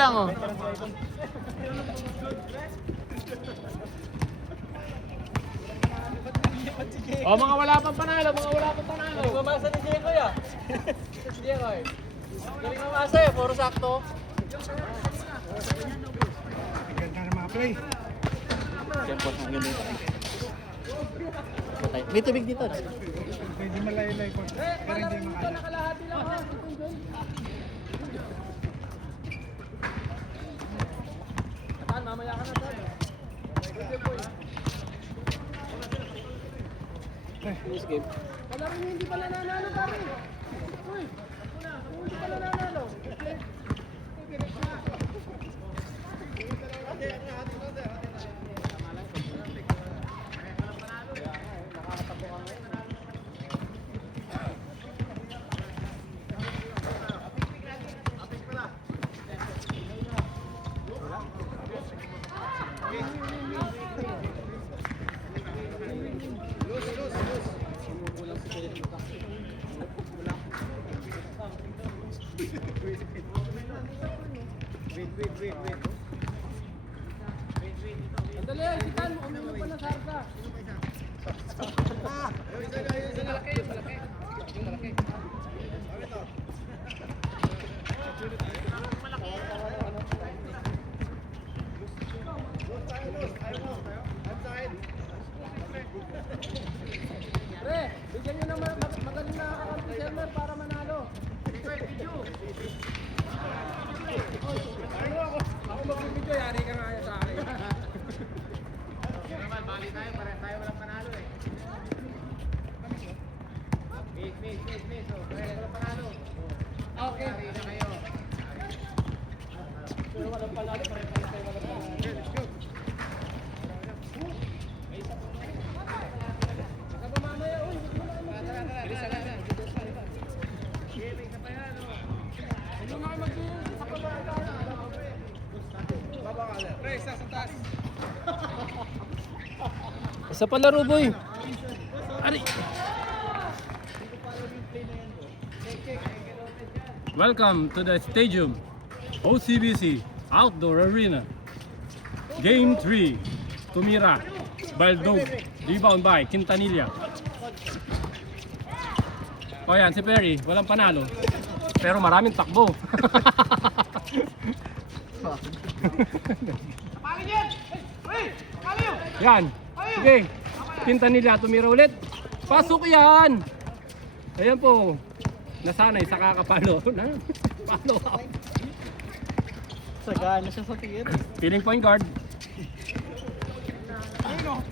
lang oh. Oh, mga wala pang panalo, mga wala pang panalo. Galing mamasa ni Diego ya. Diego eh. Galing mamasa eh, puro sakto. Ganda ng mga play. Tempo ang ganda. May tubig dito. Pwede malayo-layo po. Pero hindi makala. Nakalahati lang ha. Saan, mamaya ka na saan. This game. Wala rin hindi pala nanalo pare. Uy, hindi pala nanalo. Andali, sitan mo, uminom pa na sarsa. Pre, bigyan nyo ng magaling na kakampi server para manalo. Ako magbibidyo, yari ka nga sa akin. Naman, bali tayo, para tayo walang panalo eh. Miss. Oh, pare, walang panalo. Okay. Yari na kayo. Pero walang panalo, pare tayo walang panalo. Let's go. Saka mamaya, uy. Bilis na. Hindi nga mag-bilis sa pabata. Pre, isa sa taas. Isa pa laro boy. Ari. Welcome to the stadium, OCBC Outdoor Arena. Game 3, Tumira, Baldog, rebound by Quintanilla. O yan, si Perry, walang panalo. Pero maraming takbo. Yan, sige. Quintanilla, tumira ulit. Pasok yan! Ayan po. Nasanay sa kakapalo na. Follow up. Sagana siya sa tier. Feeling point guard.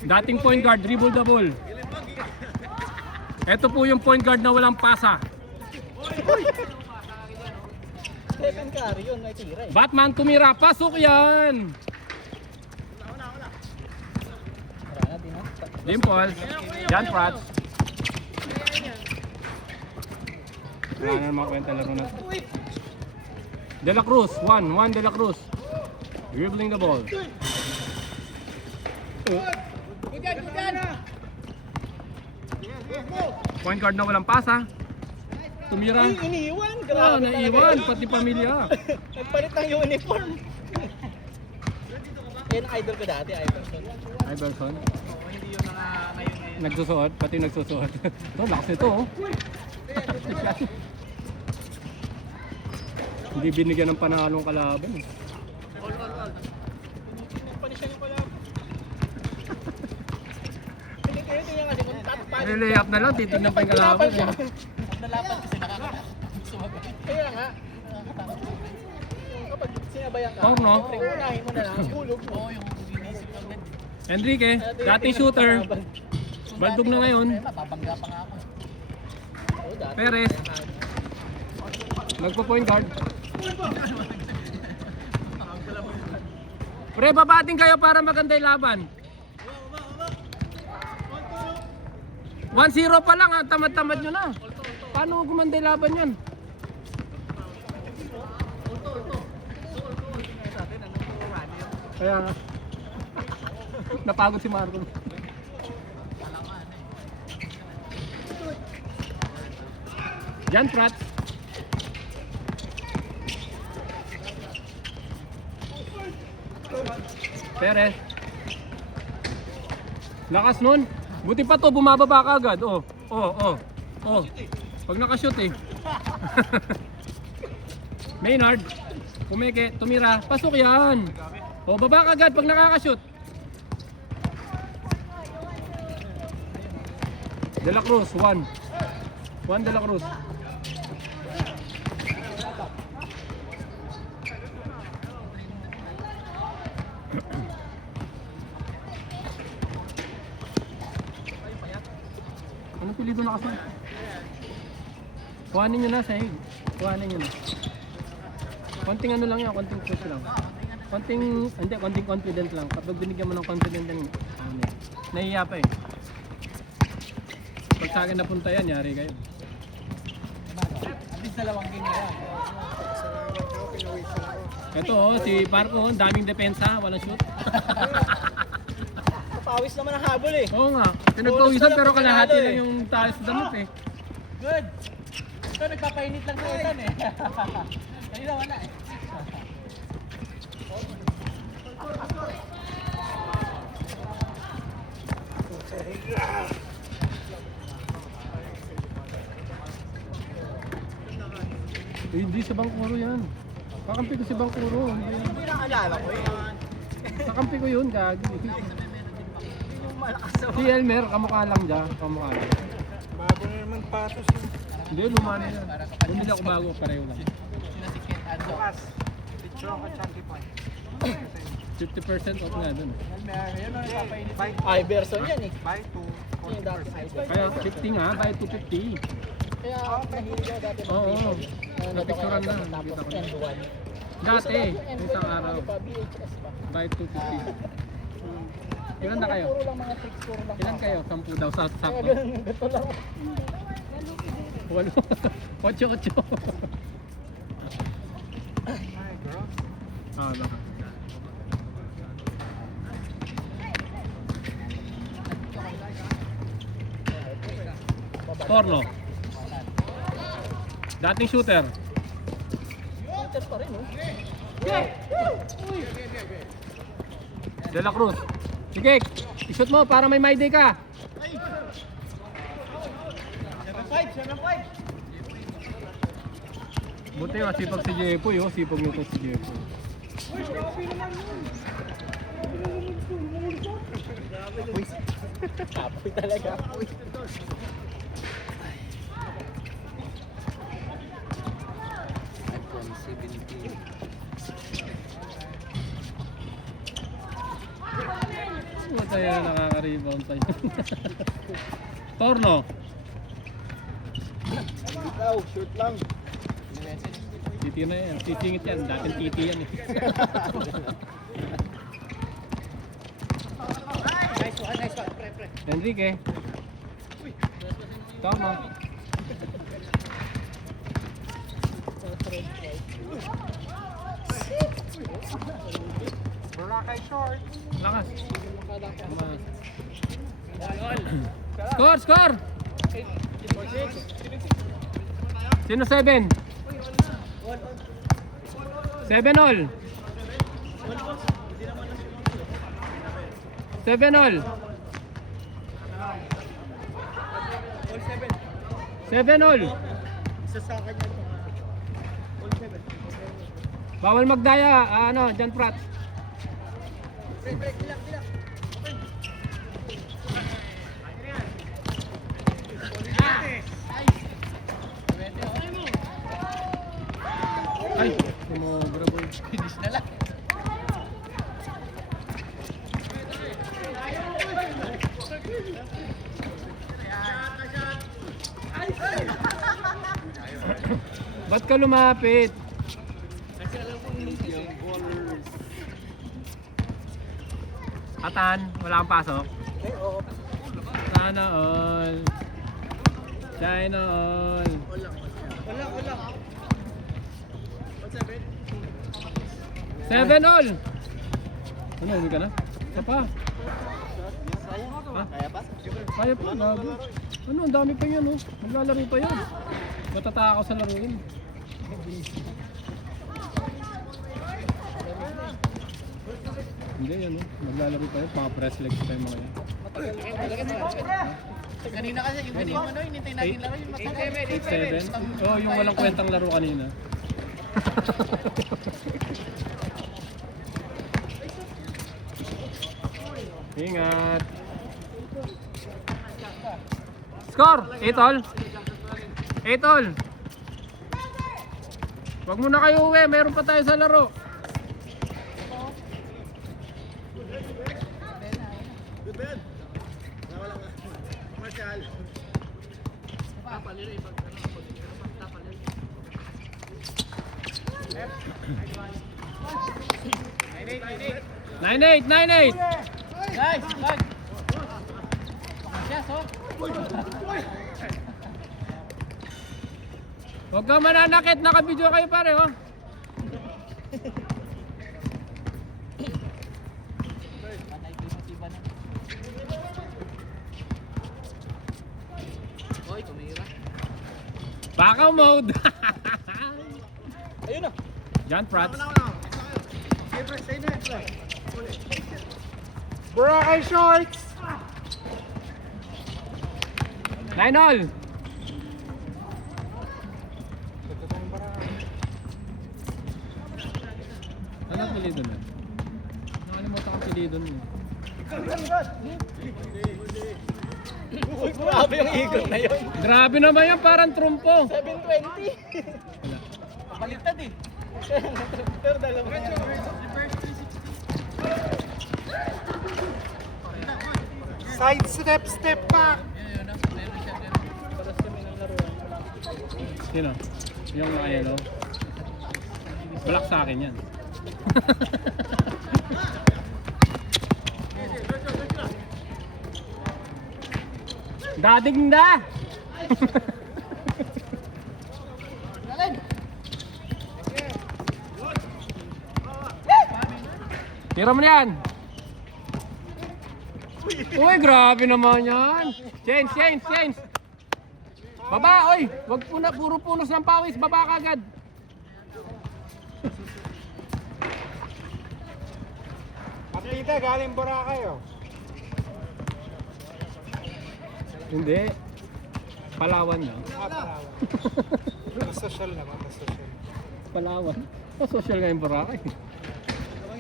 Dating point guard, dribble the ball. Ito po yung point guard na walang pasa. Second carry yun, may tira eh. Batman tumira, pasok yan! Dimple, Jan Prats. Wala na naman kwenta laro na. De La Cruz, one De La Cruz. Dribbling the ball. Point guard na walang pasa. Tumira. Ay, iniiwan. Ah, Grabe naiwan, talaga. pati pamilya. Nagpalit ng uniform. Yan ang idol ko dati, Iverson. Iverson. Hindi yung mga ngayon. Nagsusuot, pati nagsusuot. Ito, lakas nito oh. Hindi binigyan ng panalong kalaban. Relay up na lang, titignan pa yung kalaban. Nalapan kasi kaya nga. Kapag sinabayan ka, Oh, no? unahin mo na lang. Hulog mo. Enrique, dating shooter. Baldog na ngayon. Mababangga pa nga ako. Perez. Magpo-point guard. Pre, babating kayo para maganda yung laban. 1-0 pa lang, tamad-tamad nyo na. Paano gumanda yung laban yan? Kaya nga. Napagod si Marco. Jan Prats. Perez. Lakas nun. Buti pa to, bumababa ka agad. Oh. Pag nakashoot eh. Maynard. Pumeke, tumira. Pasok yan. O, baba ka agad pag nakakashoot. De La Cruz, 1. 1 De La Cruz. Anong pilido na kasi? Kuhanin nyo na, Sahig. Kuhanin nyo na. Konting ano lang yan, konting push lang. Konting confident lang. Kapag binigyan mo ng confident lang, nahihiya pa eh. Pag sa akin napunta yan, yari kayo. At least dalawang game na yan. Salamat ako, pinawisan ako. Ito oh, si Parco, ang daming depensa, walang shoot. Kapawis naman ang habol eh. Oo nga, pinagpawisan pero kalahati lang yung tayo sa damit eh. Good. Ito nagpapainit lang sa itan eh. Kanina wala eh. Eh, hindi sa Bangkuro yan. Kakampi ko si Bangkuro. Hindi nakaalala ko eh. Kakampi ko yun, gagi. Yung malakas na Si Elmer, kamukha lang dyan. Kamukha lang. Bago na naman patos yun. Hindi, luma na yan. Bumili ako bago, pareho lang. sinasikit. Ano? Bukas, picture ako chunky pa. 50% off nga dun. Yun ang nagpapainit. Buy Iverson yan eh. buy to Yung dati 40%. Kaya 50 nga, buy 250. Kaya nahilig ako dati ng Oo, people. napicturean na. Tapos Nakita ko na. end one. Dati, End isang one, araw. ano pa, VHS pa. Buy 250. Ilan na kayo? Puro lang mga tricks, puro lang. Ilan kayo? 10 daw, Kaya sakto. ganun, gato lang. 8. 8. My girl. Ah, baka. Porno. Dating shooter. Shooter pa rin, oh. De La Cruz. Sige, i-shoot mo para may day ka. 7-5. Buti masipag si Jepoy, oh. Sipag nito si Jepoy. Kapoy talaga. Buta yan, nakaka-rebound tayo. Torno. Ikaw, shoot lang. Titi na yan. Sisingit yan. Dating titi yan eh. Nice one. Pre. Enrique. Tama. Boracay short. Lakas. Tama. Score! Sino 7? 7-all. 7-all. 7-all. Isa sa akin yan. Bawal magdaya, ano, John Pratt. Break. Ay, sumobra boy. Finish na lang. Ba't ka lumapit? Atan, wala kang pasok? Sana all. China all. Wala. 7 all! Ano, uwi ka na? Isa pa. Ha? Kaya pa? Kaya pa, gago. Ano, ang dami pa yan, oh. Maglalaro pa yan. Matatakaw sa laruin. Hindi, ano, maglalaro pa yun, mga press legs pa yung mga yan. Kanina kasi yung kanina ano, hinintay natin lang yung matagal. 8-7? Oo, yung walang kwentang laro kanina. Ingat! Score! 8 all! 8 all! Wag muna kayo uwi, meron pa tayo sa laro. Nine eight. Guys, guys. Yes, oh. Huwag kang mananakit, nakabidyo kayo pare, oh. Oy, tumira. Baka mode. Ayun na. John Prats. Boracay Shorts! 9 all. Anong pilido na? Nakalimutan ko pilido na. Grabe yung ikot na yun. Grabe naman yan, parang trumpo. 720. Wala. Baliktad eh. Pero dalawa. Side step, step back! Yun, meron siya ganun. Paras kami ng laruan. Sino? Yung ayun, oh. Block sa akin yan. Dating na! Tira mo na yan! Uy, grabe naman yan! Change! Baba, oy! Wag puro punos ng pawis, baba ka agad! Partida, galing Boracay oh. Hindi. Palawan na. Palawan. Masosyal naman, masosyal. Palawan. Social nga yung Boracay.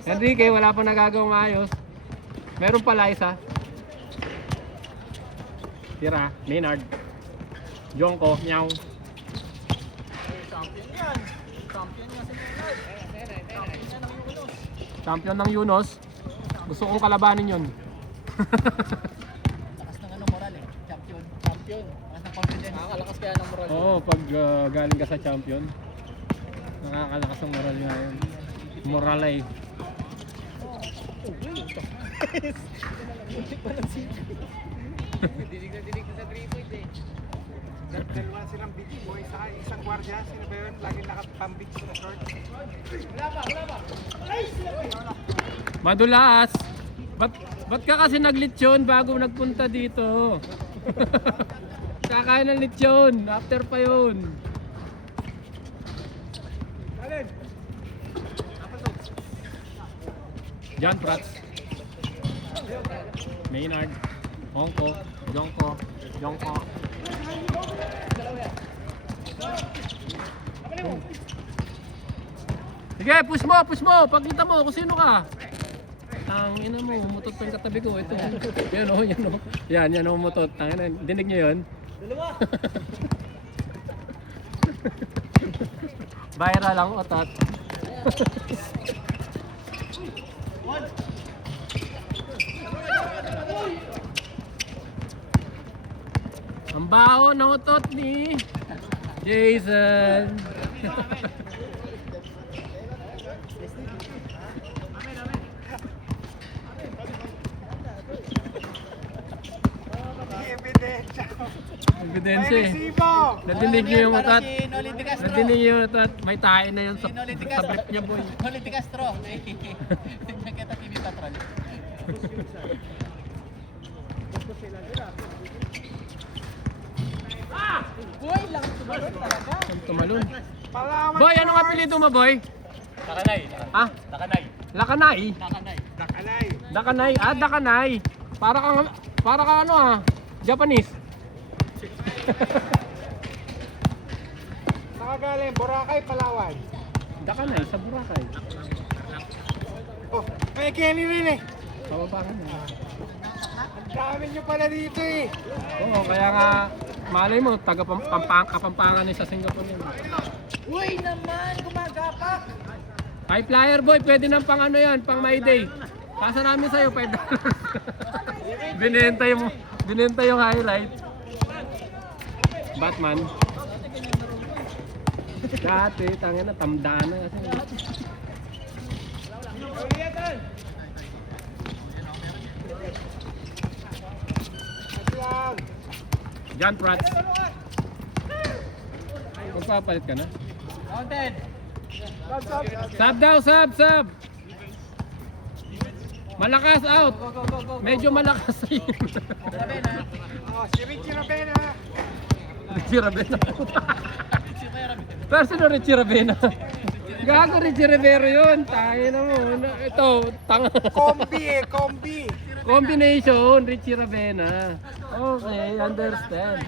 Enrique, wala pa nagagawang ayos. Meron pala isa. Tira, Maynard. Jonko, meow. Champion yan. Champion yan si Maynard. Champion yan ng Yunus. Champion ng Yunus. Gusto kong kalabanin yun. Lakas ng ano, moral eh. Champion. Champion. Lakas ng confidence. Nakakalakas kaya ng moral. Oo, pag galing ka sa champion, nakakalakas ang moral nga yun. Moral ay. Dinig na sa 3 point eh. Dalawa silang big boy sa isang gwardiya. Sino ba yun? Lagi nakapambig sa short. Madulas. Ba't ka kasi naglitsyon bago nagpunta dito? Kakain ng litsyon. After pa yun. John Prats. Maynard. Hongko. Jonko. Sige, push mo. Pagkita mo kung sino ka. Ang ina mo, umutot pa yung katabi ko. Ito. Yan o. Yan o, umutot. Ang ina, dinig nyo yun? Dalawa. Viral ang otot. Ang baho ng otot ni Jason. Ebidensya. Ebidensya eh. Resibo! Nadinig niyo yung otot. Si Noli de Castro. Nadinig niyo yung otot. May tae na yun sa Si Noli de sa Castro. brief niya, boy. Noli de Castro. Nakita TV Patrol. Boy, lang tumalon talaga. Ang tumalon. Palawan Boy, anong apelido mo, boy? Takanay. Ha? Takanay. Lakanay? Nakanay. Dakanay. Dakanay. Ah, Dakanay. Para kang ano ah, Japanese. Nakagaling, Boracay, Palawan. Dakanay sa Boracay. Oh, may Kenny rin eh. Kababangan na. Ang dami nyo pala dito eh. Oo, kaya nga, malay mo, taga Kapampangan sa Singapore yun. Uy naman, gumagapak! High flyer boy, pwede nang pang ano yan, pang my day. Pasa namin sa'yo, $5. binenta yung highlight. Batman. Dati, tangin na, tamdaan na kasi. John Pratt. Magpapalit ka na? Counted! Sub daw, sub! Malakas out! Go, go, go, go! Medyo malakas yun. Sabi na. Oh, si Richie Ravena. Richie Ravena. Pero sino Richie Ravena? Gago Richie Rivero yun. Tayo na mo. Ito, tanga. Kombi. Combination, Richie Ravena. Okay, understand,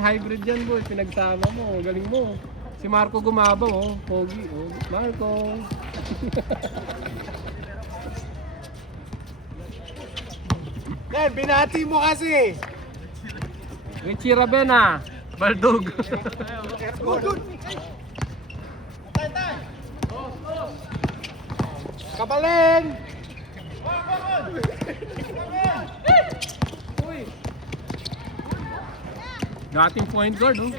hybrid yan boy. Pinagsama mo, galing mo. Si Marco gumabaw, oh. Pogi, oh. Marco. Yan, binati mo kasi. Richie Ravena, Baldog. Good. Kabalen. Dating point guard, oh.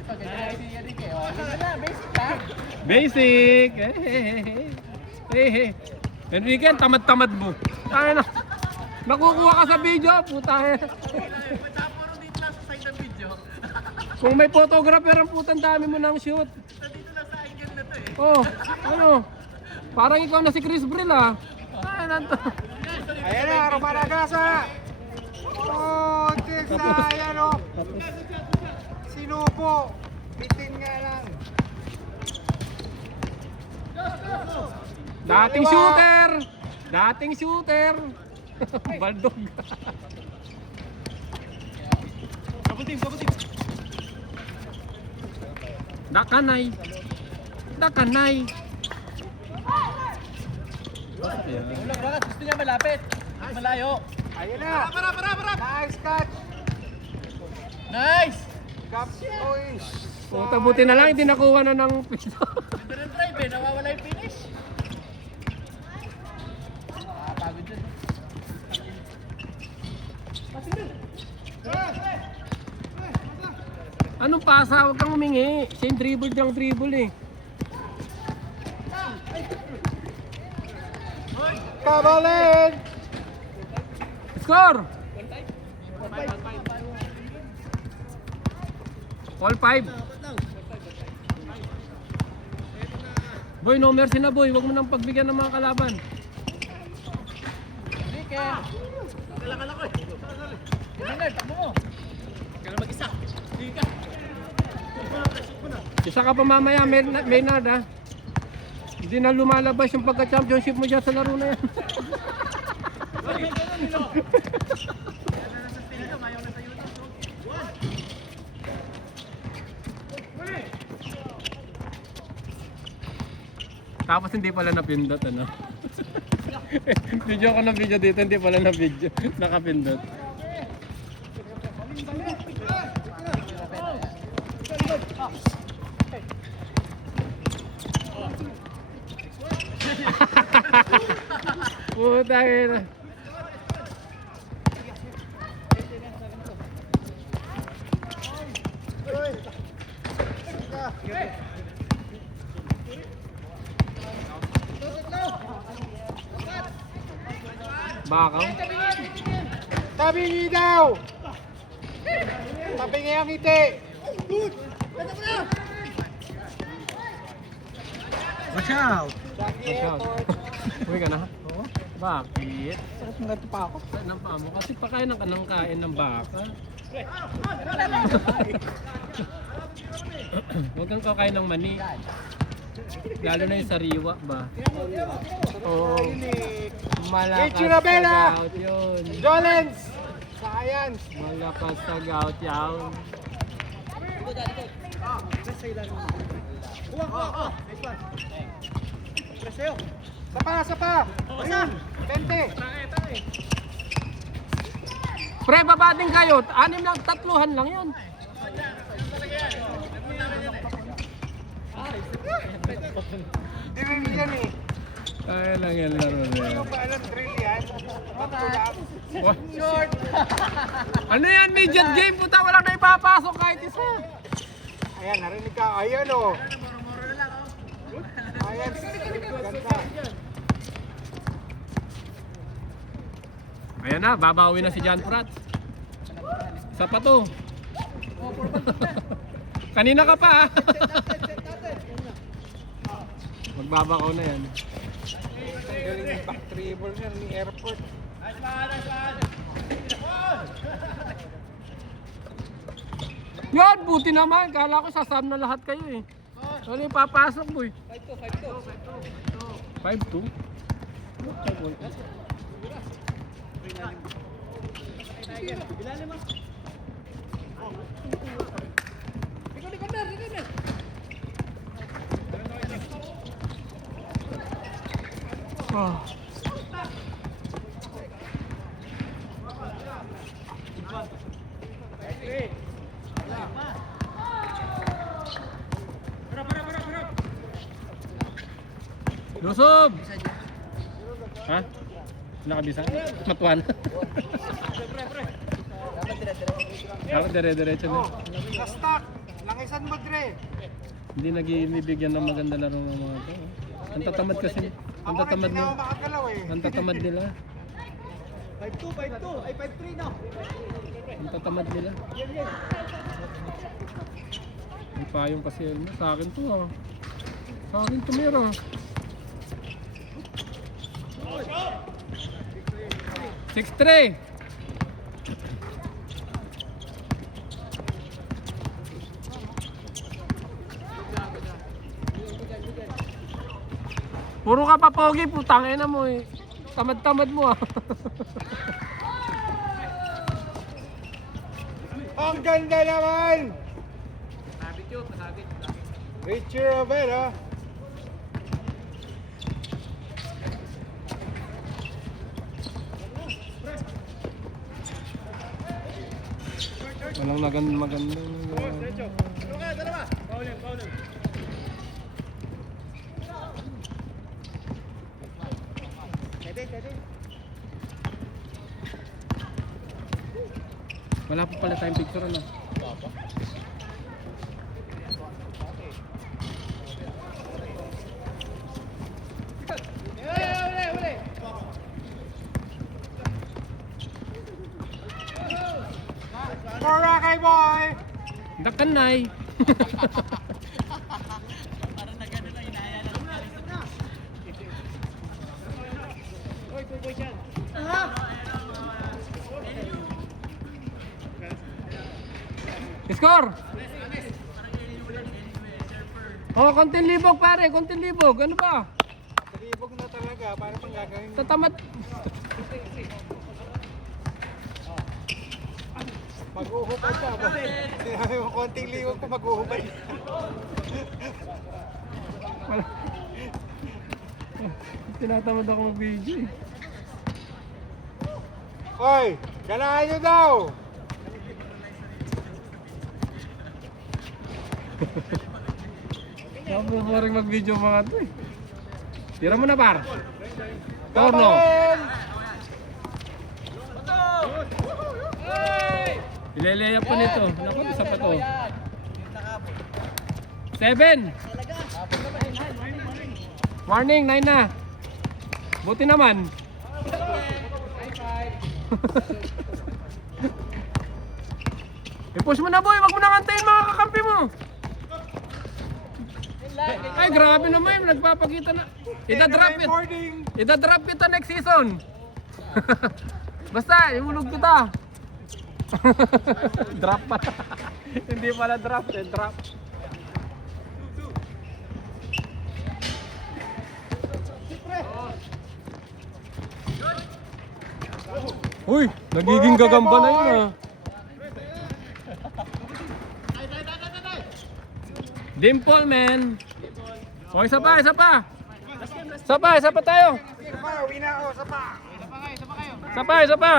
Ito, ganyan si Enrique. Oh, yun na, basic lang. Basic. Enrique, tamad-tamad mo. Tayo na. Nakukuha ka sa video, puta. Puro dito lang sa side ng video. Kung may photographer ang putang dami mo ng shoot. Dito lang sa angle na to eh. Oh, ano? Parang ikaw na si Chris Brill ah. Ay, nanto. Ayan na, Romanagasa. Oh, Texas, ayan o. Sinubo. Bitin nga lang. Dating shooter. Baldog. Dakanay. Ulang bangat, gusto niya malapit. Malayo. Ayan na. Para. Nice catch. Nice! Gap. Oy. Puta, buti na lang hindi nakuha na ng piso. Ganda rin drive eh, nawawala yung finish. Pagod dun. Anong pasa? Huwag kang humingi. Same dribble diyang dribble eh. Kabalen. Score! All 5. Boy, no mercy na boy. Huwag mo nang pagbigyan ng mga kalaban. Enrique! Kailangan ako eh. Maynard, takbo mo. Kailangan mag-isa. Hindi ka. Isa ka pa mamaya, Maynard ha. Hindi na lumalabas yung pagka-championship mo dyan sa laro na yan. Tapos hindi pala napindot ano. Video ko ng video dito, hindi pala na video. Nakapindot. Puta na. Bakaw. Tabingi daw. Tabingi ang ngiti. Watch out. Uwi ka na? Oo. Bakit? Sakit mo na pa ako. Saan ang paa mo? Kasi pakain ng kain ng baka. Huwag kang kakain ng mani. Lalo na yung sariwa ba? Oo. Malakas Richie sa Rabela! gout yun. Jolens! Science! Malakas sa gout yun. Sapa! Ayun! 20! Pre, babating kayo. 6 lang, 3 lang yun. Di rin yan eh. Kaya lang yan laro na Hindi yan. ko pa alam drill yan. Matulak. Short! Ano yan, midget game? Puta, walang na ipapasok kahit isa. Ayan, narinig ka. Ayan o. Ayan. Ganda. Ayan na, babawi na si John Pratt. Isa pa to. Kanina ka pa ah. Magbabakaw na yan. Ang galing yung back dribble niya ni Airport. Yan, buti naman. Kala ko sasam na lahat kayo eh. Ano yung papasok mo eh? 5-2? 5-2? Ah. Lusob! Ha? Nakabisa? Matuan. Dapat dire-diretso na. Oh, na-stuck. Langisan mo, Dre. Hindi nag-ibigyan ng maganda laro ng mga ito. Ang tatamad kasi. Ang Ako tatamad hindi na ako nila. makagalaw eh. Ang tatamad nila. 5-2, 5-2. Ay, 5-3 na. Ang tatamad nila. May payong kasi. Sa akin to ah. Sa akin tumira. Six-three. Puro ka pa pogi, putang ina mo eh. Tamad-tamad mo ah. Ang ganda naman! Sabit yun, sabit. Richie Rovera. Walang maganda. Wala pa pala tayong picture na. Boracay boy! Dakanay. Score! Oh, konting libog pare, konting libog. Ano ba? Talibog na talaga. Paano pang gagawin mo? Tatamad. Mag-uhubay ka ba? Sinabi mo konting liwag ko mag-uhubay. Wala. Tinatamad ako mag-video eh. Hoy! Ganahan nyo daw! Tapos mo rin mag-video mga to eh. Tira mo na par. Torno. Babaen! Ileleya pa nito. Naku, isa pa to. 7. Warning, 9 na. Buti naman. I-push mo na boy, wag mo nang antayin mga kakampi mo. Ay grabe naman, nagpapakita na. Ida-drop it. Ida-drop kita next season. Basta, ihulog kita. Drop pa. Hindi pala drop, drop. Uy, nagiging gagamba na yun ah. Dimple, man. O, isa pa, isa pa. Isa pa tayo. Uwi na ako, sa pa. Isa pa.